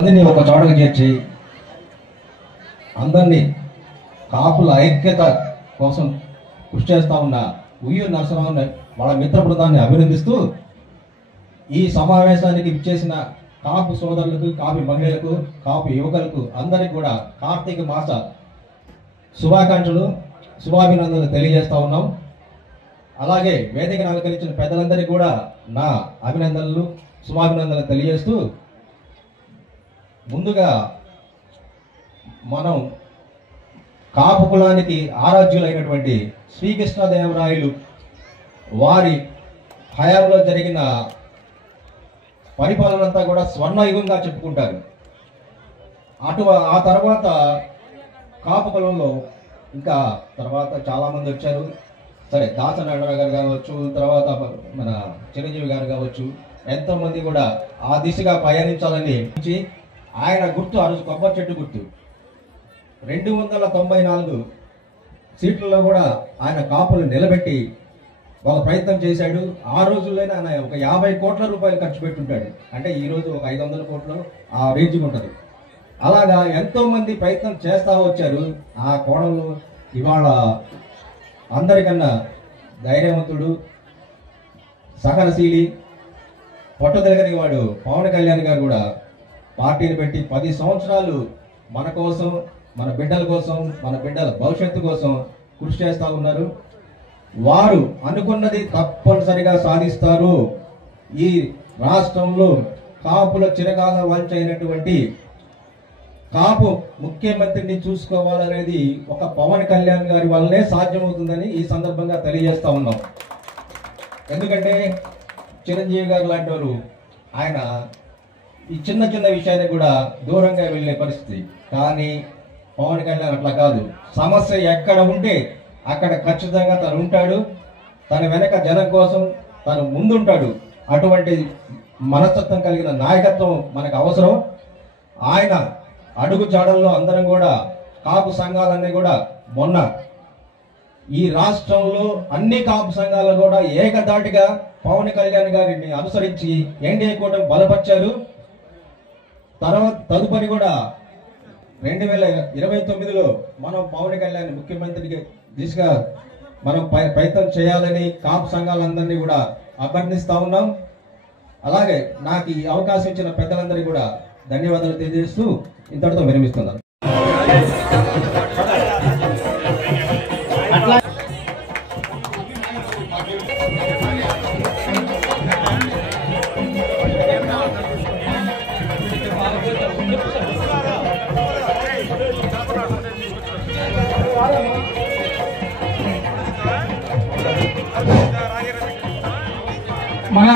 అందరినీ ఒక చోటకు చేర్చి అందరినీ కాపుల ఐక్యత కోసం కృషి చేస్తా ఉన్న ఉయ్యూరు నరసింహరావు వాళ్ళ మిత్ర బృందాన్ని అభినందిస్తూ ఈ సమావేశానికి ఇచ్చేసిన కాపు సోదరులకు, కాపు మహిళలకు, కాపు యువకులకు అందరికీ కూడా కార్తీక మాస శుభాకాంక్షలు, శుభాభినందనలు తెలియజేస్తా ఉన్నాం. అలాగే వేదికను అలంకరించిన పెద్దలందరికీ కూడా నా అభినందనలు, శుభాభినందనలు తెలియజేస్తూ ముందుగా మనం కాపు కులానికి ఆరాధ్యులైనటువంటి శ్రీకృష్ణదేవరాయలు వారి హయాంలో జరిగిన పరిపాలన అంతా కూడా స్వర్ణయుగంగా చెప్పుకుంటారు. ఆ తర్వాత కాపు కులంలో ఇంకా తర్వాత చాలామంది వచ్చారు. సరే, దాసనారాయణ గారు కావచ్చు, తర్వాత మన చిరంజీవి గారు కావచ్చు, ఎంతోమంది కూడా ఆ దిశగా పయనించాలని ఆయన గుర్తు ఆ రోజు కొబ్బరి చెట్టు గుర్తు 294 సీట్లలో కూడా ఆయన కాపులు నిలబెట్టి ఒక ప్రయత్నం చేశాడు. ఆ రోజుల్లోనే ఆయన ఒక 50 కోట్ల రూపాయలు ఖర్చు పెట్టుంటాడు. అంటే ఈరోజు ఒక 500 కోట్లు ఆ రేంజ్కి ఉంటుంది. అలాగా ఎంతో మంది ప్రయత్నం చేస్తూ వచ్చారు. ఆ కోణంలో ఇవాళ అందరికన్నా ధైర్యవంతుడు, సహనశీలి, పట్టుదలగని వాడు పవన్ కళ్యాణ్ గారు కూడా పార్టీని పెట్టి 10 సంవత్సరాలు మన కోసం, మన బిడ్డల కోసం, మన బిడ్డల భవిష్యత్తు కోసం కృషి చేస్తూ ఉన్నారు. వారు అనుకున్నది తప్పనిసరిగా సాధిస్తారు. ఈ రాష్ట్రంలో కాపుల చిరకాల వంచైనటువంటి కాపు ముఖ్యమంత్రిని చూసుకోవాలనేది ఒక పవన్ కళ్యాణ్ గారి వల్లనే సాధ్యమవుతుందని ఈ సందర్భంగా తెలియజేస్తా ఉన్నాం. ఎందుకంటే చిరంజీవి గారు లాంటి వారు ఆయన ఈ చిన్న చిన్న విషయాన్ని కూడా దూరంగా వెళ్ళే పరిస్థితి. కానీ పవన్ కళ్యాణ్ అట్లా కాదు. సమస్య ఎక్కడ ఉంటే అక్కడ ఖచ్చితంగా తను ఉంటాడు. తన వెనక జనం కోసం తను ముందుంటాడు. అటువంటి మనస్తత్వం కలిగిన నాయకత్వం మనకు అవసరం. ఆయన అడుగు జాడల్లో అందరం కూడా కాపు సంఘాలన్నీ కూడా మొన్న ఈ రాష్ట్రంలో అన్ని కాపు సంఘాలు కూడా ఏకధాటిగా పవన్ కళ్యాణ్ గారిని అనుసరించి ఎన్డీఏ కూటమి బలపరిచారు. తదుపరి కూడా 2029లో మనం పవన్ కళ్యాణ్ ముఖ్యమంత్రికి దిశగా మనం ప్రయత్నం చేయాలని కాపు సంఘాలందరినీ కూడా అభ్యర్థిస్తా ఉన్నాం. అలాగే నాకు ఈ అవకాశం ఇచ్చిన పెద్దలందరికీ కూడా ధన్యవాదాలు తెలియజేస్తూ ఇంతటితో విరమిస్తున్నాను. మన